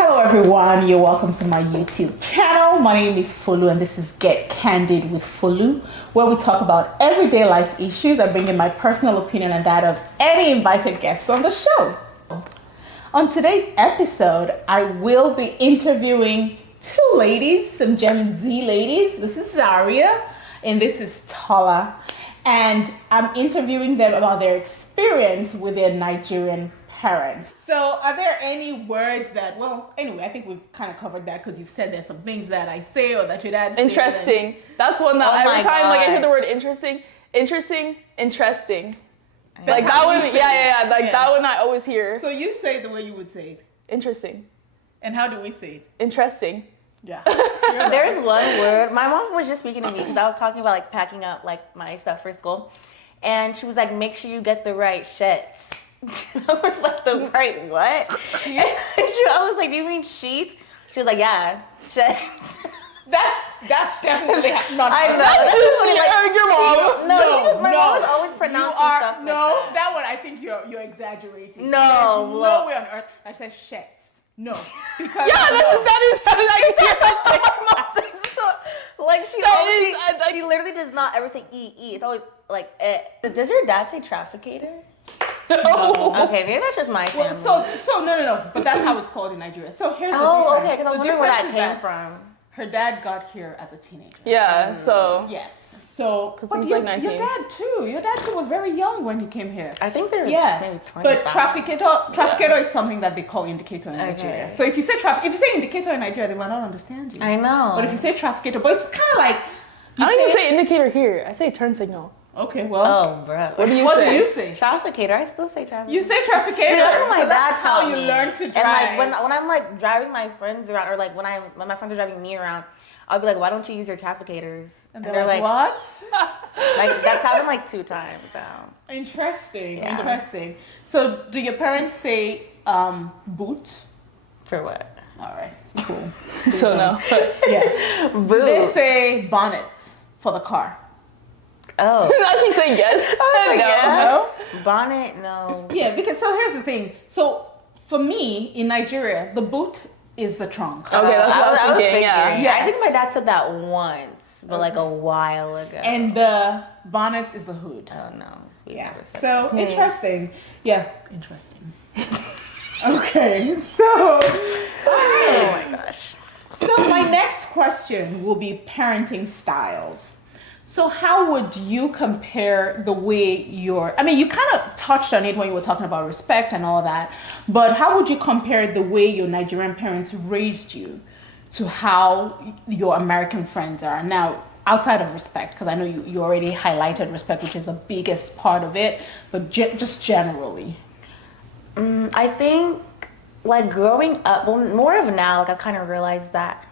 Hello everyone, you're welcome to my YouTube channel. My name is Folu and this is Get Candid with Folu, where we talk about everyday life issues. I bring in my personal opinion and that of any invited guests on the show. On today's episode, I will be interviewing two ladies, some Gen Z ladies. This is Zaria and this is Tola. And I'm interviewing them about their experience with their Nigerian parents. So are there any words that, well, anyway, I think we've kind of covered that because you've said there's some things that I say or that your dad says. Interesting. That's one that every time like I hear the word interesting. Like that one, yeah. Like that one I always hear. So you say it the way you would say it. Interesting. And how do we say it? Interesting. Yeah. There's one word. My mom was just speaking to me because I was talking about like packing up like my stuff for school. And she was like, make sure you get the right sheets. I was like, the right what? I was like, do you mean sheets? She was like, yeah, sheets. That's definitely not. I know. Like, your mom. My mom was always pronouncing stuff like that. That one I think you're exaggerating. No. There's no way on earth I said shits. No. Because that is how My mom says so, like she literally does not ever say E. It's always like eh. Does your dad say trafficator? No. Okay, maybe that's just my family. So no. But that's how it's called in Nigeria. So here's the difference. Oh, okay, because I wonder where that is came from. Her dad got here as a teenager. Yeah, so. Yes. So, but he's like 19. Your dad too was very young when he came here. I think they're maybe 25. But trafficator is something that they call indicator in Nigeria. Okay. So if you say indicator in Nigeria, they will not understand you. I know. But if you say trafficator, but it's kind of like. I don't even say indicator here. I say turn signal. Okay, well. Oh, bro. What do you say? Trafficator. I still say trafficator. You say trafficator? That's what my dad taught how you me. learn to drive. And like when I'm like driving my friends around, or like when my friends are driving me around, I'll be like, why don't you use your trafficators? And they're like, what? Like that's happened like 2 times now. Interesting. So do your parents say boot? For what? All right, cool. So no. Yes. Boot. Do they say bonnet for the car? Oh. Now she's saying yes. No. Bonnet, no. Yeah, because so here's the thing. So for me in Nigeria, the boot is the trunk. Okay, that's what I was thinking. Yeah. Yes. I think my dad said that once, but like a while ago. And the bonnet is the hood. Oh no. Yeah. So interesting. Yeah. Interesting. Okay. So. Oh my gosh. So my next question will be parenting styles. So how would you compare the way you kind of touched on it when you were talking about respect and all that, but how would you compare the way your Nigerian parents raised you to how your American friends are? Now, outside of respect, because I know you already highlighted respect, which is the biggest part of it, but just generally. I think like growing up, well, more of now, like I've kind of realized that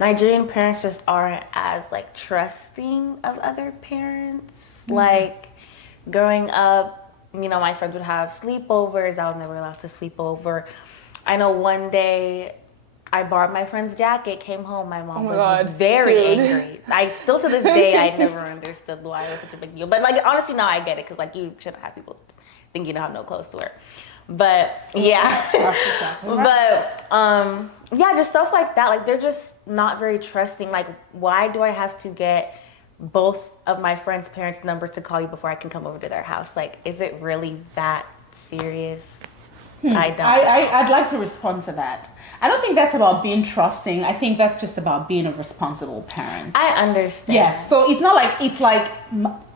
Nigerian parents just aren't as like trusting of other parents. Mm-hmm. Like growing up, my friends would have sleepovers. I was never allowed to sleep over. I know one day I borrowed my friend's jacket, came home, my mom was very angry. I still to this day, I never understood why it was such a big deal. But like honestly now I get it because like you shouldn't have people think you don't have no clothes to wear. But yeah. Yeah, just stuff like that. Like they're just not very trusting. Like, why do I have to get both of my friends' parents' numbers to call you before I can come over to their house? Like, is it really that serious? I don't. I'd like to respond to that. I don't think that's about being trusting. I think that's just about being a responsible parent. I understand. Yes. So it's not like it's like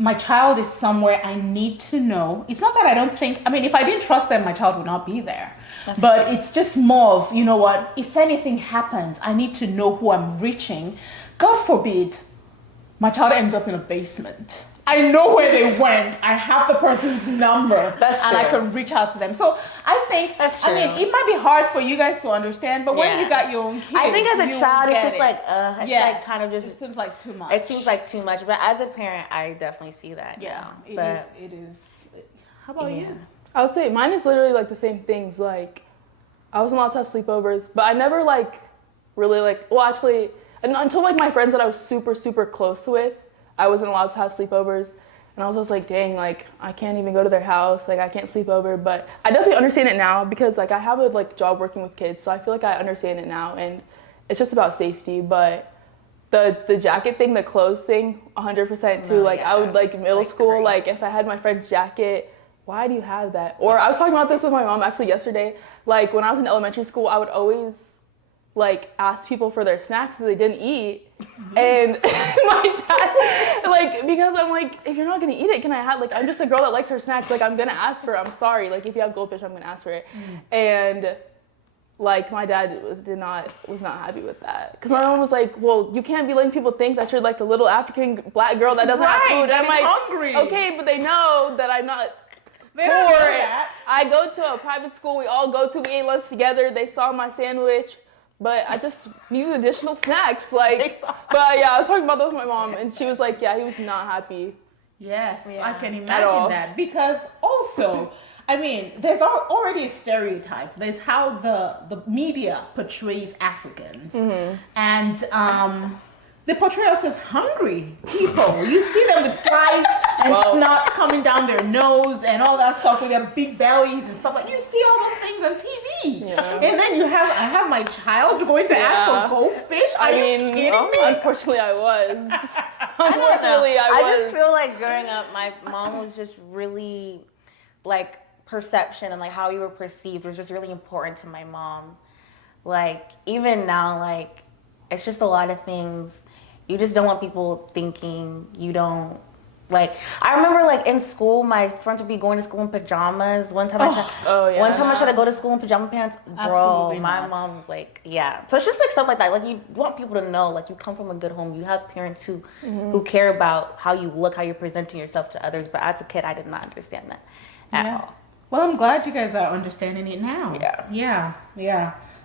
my child is somewhere I need to know. It's not that I don't think. I mean, if I didn't trust them, my child would not be there. But it's just more of, you know what, if anything happens, I need to know who I'm reaching. God forbid, my child ends up in a basement. I know where they went. I have the person's number. I can reach out to them. So I think, it might be hard for you guys to understand, but when you got your own kids, I think as a child, it's just like, like kind of just. It seems like too much. It seems like too much, but as a parent, I definitely see that. Yeah, now. It is. How about you? I would say mine is literally like the same things. Like, I wasn't allowed to have sleepovers, but I never until like my friends that I was super, super close with, I wasn't allowed to have sleepovers. And I was just like, dang, like I can't even go to their house, like I can't sleep over. But I definitely understand it now because like I have a like job working with kids, so I feel like I understand it now, and it's just about safety. But the jacket thing, the clothes thing, 100% too. No, like yeah. I would like middle Like school, crazy. like if I had my friend's jacket, why do you have that? Or I was talking about this with my mom actually yesterday. Like when I was in elementary school, I would always like ask people for their snacks that they didn't eat. And my dad, like, because I'm like, if you're not gonna eat it, can I have, like, I'm just a girl that likes her snacks, like I'm gonna ask for it, I'm sorry, like if you have goldfish, I'm gonna ask for it. And like my dad was not happy with that, because my mom was like, well, you can't be letting people think that you're like the little African black girl that doesn't have food. that I'm is like, hungry. okay, but they know that I'm not They don't know poor. that. I go to a private school, we ate lunch together, they saw my sandwich, but I just needed additional snacks. Like, but yeah, I was talking about that with my mom, and she was like, yeah, he was not happy. Yes, Yeah. I can At all. imagine that, because also, I mean, there's already a stereotype. There's how the media portrays Africans, and they portray us as hungry people. You see them with flies and snot coming down their nose and all that stuff with their big bellies and stuff like. You see all those things on TV, and then I have my child going to ask for goldfish. Are you kidding me? Unfortunately, I was. Unfortunately, I I was. just feel like growing up, my mom was just really, like, perception and like how you were perceived was just really important to my mom. Like even now, like it's just a lot of things. You just don't want people thinking you don't. Like I remember, like in school, my friends would be going to school in pajamas. One time I tried to go to school in pajama pants. Bro, Absolutely my not. mom like So it's just like stuff like that. Like you want people to know, like you come from a good home. You have parents who care about how you look, how you're presenting yourself to others. But as a kid, I did not understand that at all. Well, I'm glad you guys are understanding it now. Yeah.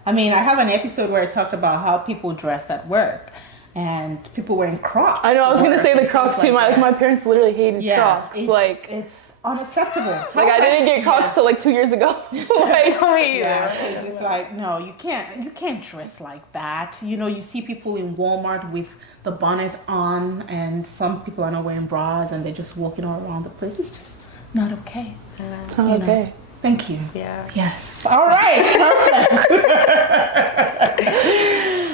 I mean, I have an episode where I talked about how people dress at work, and people wearing Crocs. I know. I was gonna say the Crocs too. Like My parents literally hated Crocs. It's unacceptable. Like I didn't get Crocs till like 2 years ago. Like me. It's like, no, you can't dress like that. You know, you see people in Walmart with the bonnet on, and some people are not wearing bras, and they're just walking all around the place. It's just not okay. You know. Okay. Thank you. Yeah. Yes. All right. Perfect.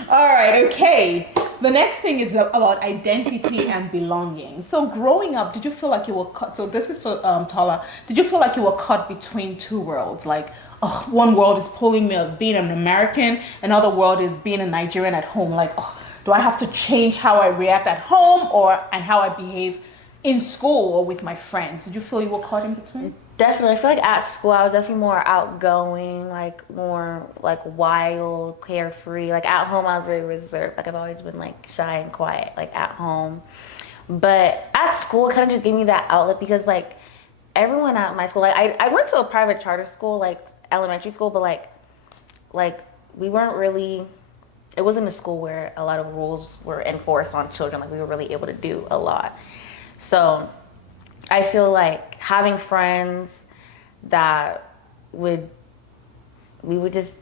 All right. Okay. The next thing is about identity and belonging. So growing up, did you feel like you were caught? So this is for Tala. Did you feel like you were caught between two worlds? Like, oh, one world is pulling me of being an American, another world is being a Nigerian at home. Like, oh, do I have to change how I react at home and how I behave in school or with my friends? Did you feel you were caught in between? Definitely. I feel like at school I was definitely more outgoing, like more like wild, carefree. Like at home I was very reserved. Like I've always been like shy and quiet, like at home. But at school it kind of just gave me that outlet, because like everyone at my school, like I went to a private charter school, like elementary school, but like we weren't really, it wasn't a school where a lot of rules were enforced on children. Like we were really able to do a lot. So I feel like having friends that we would just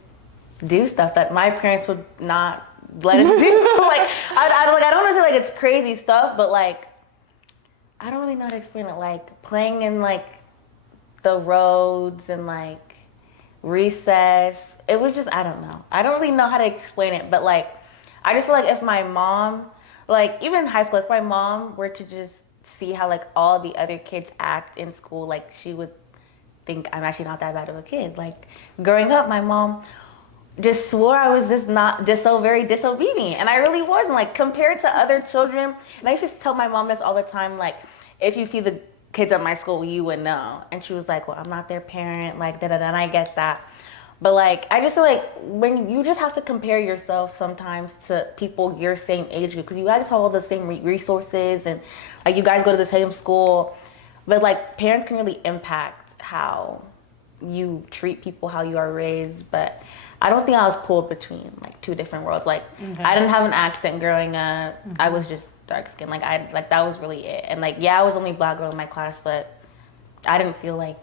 do stuff that my parents would not let us do. Like I don't want to say like it's crazy stuff, but like I don't really know how to explain it. Like playing in like the roads and like recess. It was just, I don't know. I don't really know how to explain it, but like I just feel like if my mom, like even in high school, if my mom were to just see how like all the other kids act in school, like she would think I'm actually not that bad of a kid. Like growing up, my mom just swore I was just so very disobedient, and I really wasn't. Like compared to other children, and I used to tell my mom this all the time. Like if you see the kids at my school, you would know. And she was like, "Well, I'm not their parent." Like da da da. And I get that. But like, I just feel like when you just have to compare yourself sometimes to people your same age group, because you guys have all the same resources and like you guys go to the same school, but like parents can really impact how you treat people, how you are raised. But I don't think I was pulled between like two different worlds. Like I didn't have an accent growing up. I was just dark skinned. Like that was really it. And like, yeah, I was the only black girl in my class, but I didn't feel like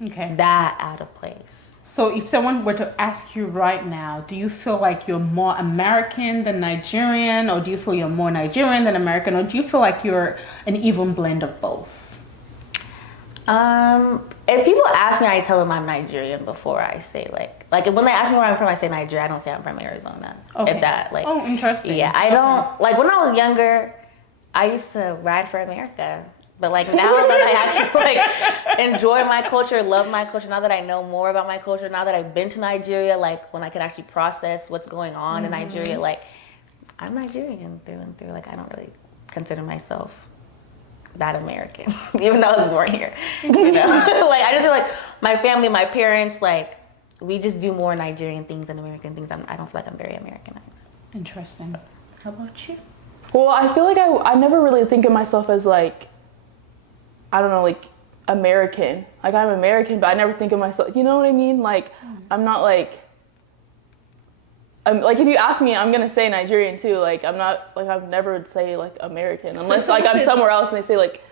that out of place. So if someone were to ask you right now, do you feel like you're more American than Nigerian, or do you feel you're more Nigerian than American, or do you feel like you're an even blend of both? If people ask me, I tell them I'm Nigerian before I say like when they ask me where I'm from, I say Nigeria. I don't say I'm from Arizona. Okay. If that like. Oh, interesting. Yeah, I don't like when I was younger. I used to ride for America, but like now that I actually like enjoy my culture, love my culture. Now that I know more about my culture, now that I've been to Nigeria, like when I can actually process what's going on in Nigeria, like I'm Nigerian through and through. Like I don't really consider myself that American, even though I was born here. You know, like I just feel like my family, my parents, like we just do more Nigerian things than American things. I don't feel like I'm very Americanized. Interesting. How about you? Well, I feel like I never really think of myself as like, I don't know, like American. Like I'm American, but I never think of myself, you know what I mean? Like I'm not like, I'm like if you ask me, I'm gonna say Nigerian too. Like I'm not like I've never would say like American unless like I'm somewhere else and they say like,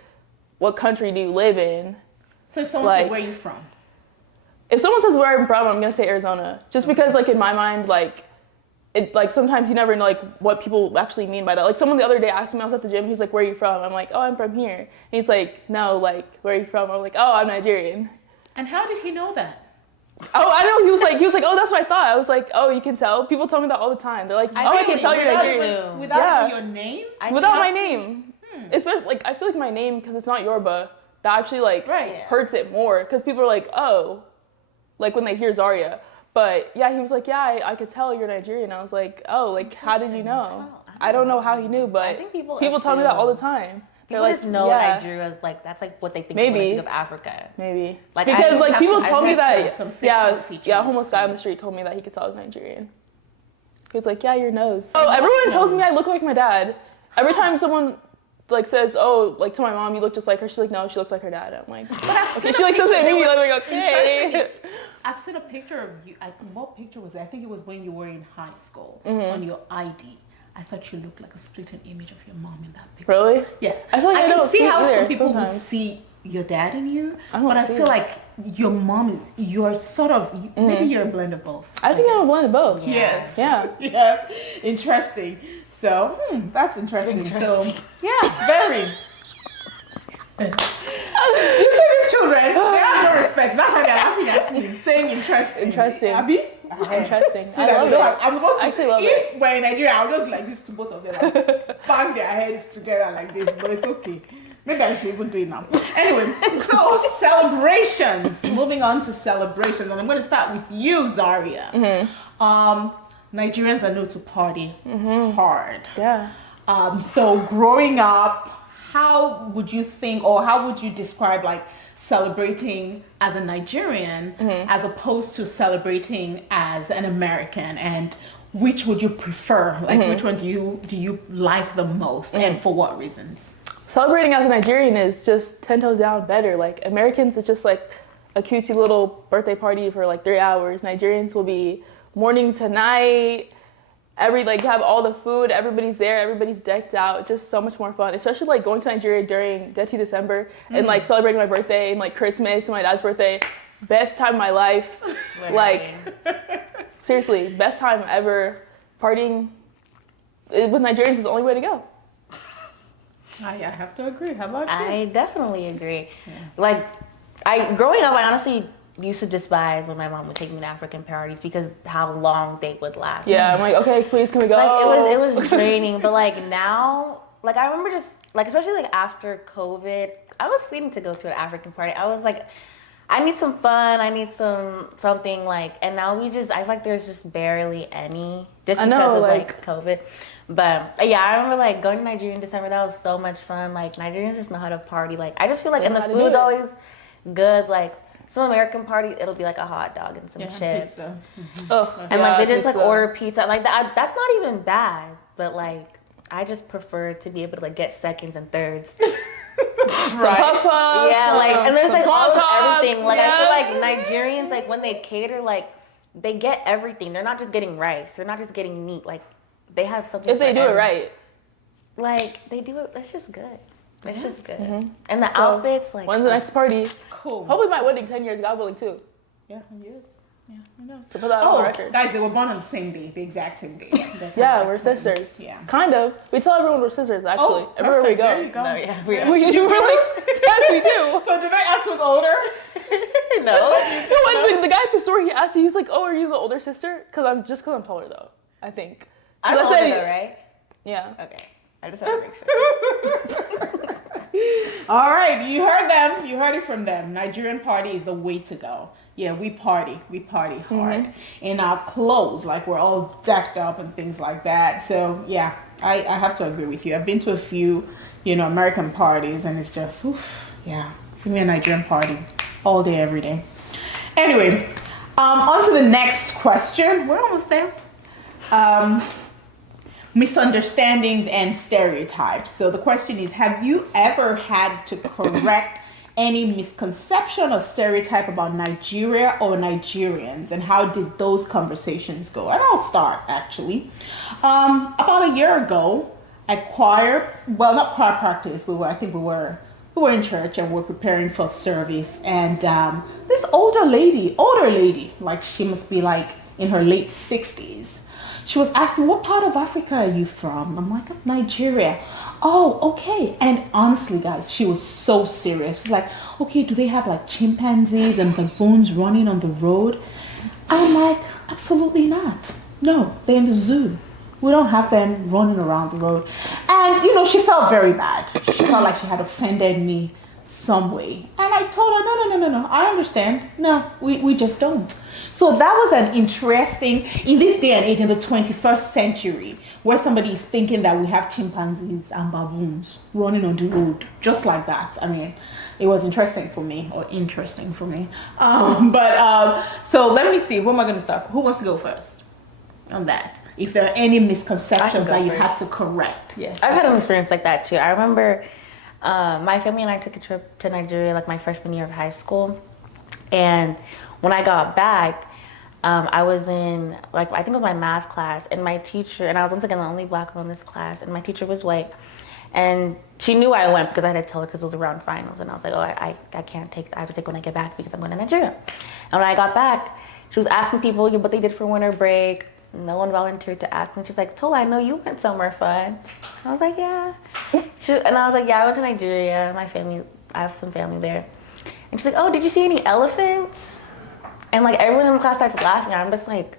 what country do you live in? So if someone says where you from? If someone says where I'm from, I'm gonna say Arizona. Just because like in my mind, like it like sometimes you never know like what people actually mean by that. Like someone the other day asked me, I was at the gym, he's like, where are you from? I'm like, oh, I'm from here. And he's like, no, like where are you from? I'm like, oh, I'm Nigerian. And how did he know that? Oh, I know. He was like, oh, that's what I thought. I was like, oh, you can tell. People tell me that all the time. They're like, I can tell you're Nigerian. Without your name? Without my name. Especially like I feel like my name, because it's not Yoruba, that actually like hurts it more. Because people are like, oh, like when they hear Zaria. But yeah, he was like, yeah, I could tell you're Nigerian. I was like, oh, like how did you know? I don't know how he knew, but I think people tell me that all the time. They're like, just know Nigeria's like that's like what they think when they think of Africa. Maybe like because like people told me that homeless guy on the street told me that he could tell I was Nigerian. He was like, yeah, your nose. Oh, everyone tells me I look like my dad. Every time someone like says, oh, like to my mom, you look just like her. She's like, no, she looks like her dad. I'm like, okay. She like says it to me. Like, okay. I've seen a picture of you. What picture was it? I think it was when you were in high school on your ID. I thought you looked like a splitting image of your mom in that picture. Really? Yes. I feel like I can see how either, some people sometimes. would see your dad in you, but I feel like your mom is. You're sort of maybe you're a blend of both. I think I'm a blend of both. Yes. Yeah. Yes. Interesting. So that's interesting. So yeah, very. You see these children, they have no respect. That's why they're laughing at me, saying interesting. Interesting. Abi? Interesting. So I love it. I'm supposed to, I actually love if we're in Nigeria, I'll just like this to both of them, like, bang their heads together like this, but it's okay. Maybe I should even do it now. Anyway, so celebrations. Moving on to celebrations, and I'm going to start with you, Zaria. Nigerians are known to party hard. Yeah. So growing up, how would you think, or how would you describe like celebrating as a Nigerian as opposed to celebrating as an American, and which would you prefer? Like which one do you like the most and for what reasons? Celebrating as a Nigerian is just 10 toes down better. Like Americans, it's just like a cutesy little birthday party for like 3 hours. Nigerians will be morning to night. You have all the food, everybody's there, everybody's decked out, just so much more fun. Especially like going to Nigeria during Dirty December and like celebrating my birthday and like Christmas and my dad's birthday. Best time of my life. Like seriously, best time ever. Partying with Nigerians is the only way to go. I have to agree. How about you? I definitely agree. Yeah. Like growing up, I honestly used to despise when my mom would take me to African parties because how long they would last. Yeah, I'm like, okay, please, can we go? Like it was draining, but like now, like I remember just like especially like after COVID, I was waiting to go to an African party. I was like, I need some fun, I need something like, and now I feel like there's just barely any just because of like COVID. But yeah, I remember like going to Nigeria in December. That was so much fun. Like Nigerians just know how to party. Like I just feel like, and the food's always good. Like some American party, it'll be like a hot dog and some chips. Pizza. And like they just like order pizza. Like that's not even bad. But like I just prefer to be able to like get seconds and thirds. Right. Yeah, like and there's like all of everything. Like yeah. I feel like Nigerians, like when they cater, like they get everything. They're not just getting rice. They're not just getting meat. Like they have something. If they do it right. Like they do it. It's just good. It's just good. And the outfits, like when's the next party? Cool. Hopefully my wedding 10 years, God willing too. Yeah, yes. Yeah, who knows? To put that on the record. Guys, they were born on the same day, the exact same day. Yeah, we're sisters. Yeah. Kind of. We tell everyone we're sisters, actually. Oh, everywhere we perfect. go. There you go. No, yeah, We do. We're like, yes, we do. So did I ask who's older? No. No, and the guy at the store, he asked me, he was like, oh, are you the older sister? Because I'm taller, though, I think. I'm older, though, right? Yeah. Okay. I just had to make sure. All right, you heard them. You heard it from them. Nigerian party is the way to go. Yeah, we party hard in our clothes, like we're all decked up and things like that. So yeah, I have to agree with you. I've been to a few, American parties, and it's just, oof, yeah, give me a Nigerian party all day, every day. Anyway, on to the next question. We're almost there. Misunderstandings and stereotypes. So the question is, have you ever had to correct any misconception or stereotype about Nigeria or Nigerians, and how did those conversations go? And I'll start, actually. About a year ago, at not choir practice, we were in church and we were preparing for service, and this older lady, like she must be like in her late 60s. She was asking, what part of Africa are you from? I'm like, Nigeria. Oh, okay. And honestly, guys, she was so serious. She's like, okay, do they have like chimpanzees and baboons running on the road? I'm like, absolutely not. No, they're in the zoo. We don't have them running around the road. And, she felt very bad. She felt like she had offended me some way. And I told her, no, I understand. No, we just don't. So that was an interesting, in this day and age, in the 21st century, where somebody is thinking that we have chimpanzees and baboons running on the road, just like that. I mean, it was interesting for me. So let me see, who am I going to start? Who wants to go first on that? If there are any misconceptions that you had to correct. Yeah, I've had an experience like that too. I remember my family and I took a trip to Nigeria like my freshman year of high school. And when I got back, I was in, like, I think it was my math class, and my teacher, and I was once again the only black girl in this class, and my teacher was white. And she knew I went because I had to tell her because it was around finals. And I was like, I can't take, I have to take when I get back because I'm going to Nigeria. And when I got back, she was asking people what they did for winter break. No one volunteered to ask me. She's like, Tola, I know you went somewhere fun. I was like, yeah. And I was like, yeah, I went to Nigeria. My family, I have some family there. And she's like, oh, did you see any elephants? And like everyone in the class starts laughing. I'm just like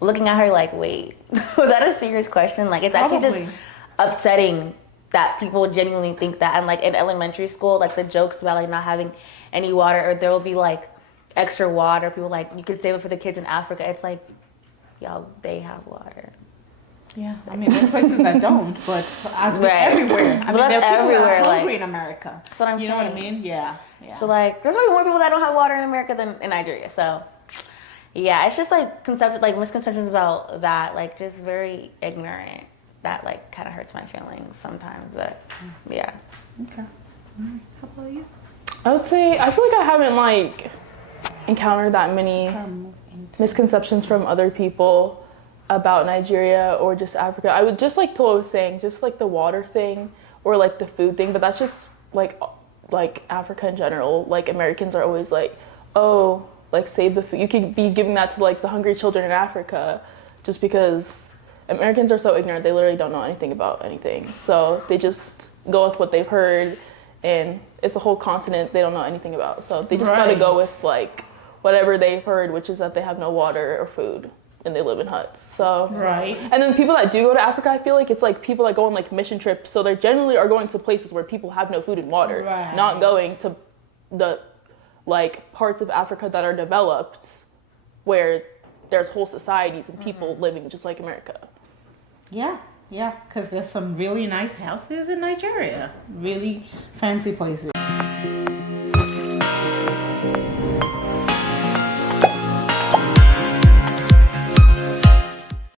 looking at her like, wait, was that a serious question? Like, it's actually just upsetting that people genuinely think that. And like in elementary school, like the jokes about like not having any water, or there will be like extra water. People like, you could save it for the kids in Africa. It's like, y'all, they have water. Yeah, I mean, there's places that don't, but as everywhere. I mean, there are people that are hungry in America. That's what I'm saying. You know what I mean? Yeah. So like, there's probably more people that don't have water in America than in Nigeria. So yeah, it's just like misconceptions about that, like just very ignorant. That like kind of hurts my feelings sometimes. But yeah. Okay. How about you? I would say, I feel like I haven't like encountered that many misconceptions from other people about Nigeria or just Africa. I would just like Tola was saying, just like the water thing or like the food thing, but that's just like Africa in general. Like Americans are always like, oh, like save the food. You could be giving that to like the hungry children in Africa, just because Americans are so ignorant. They literally don't know anything about anything. So they just go with what they've heard, and it's a whole continent they don't know anything about. So they just gotta go with like whatever they've heard, which is that they have no water or food and they live in huts. So and then people that do go to Africa, I feel like it's like people that go on like mission trips, so they generally are going to places where people have no food and water, not going to the like parts of Africa that are developed where there's whole societies and people living just like America. Yeah, because there's some really nice houses in Nigeria, really fancy places.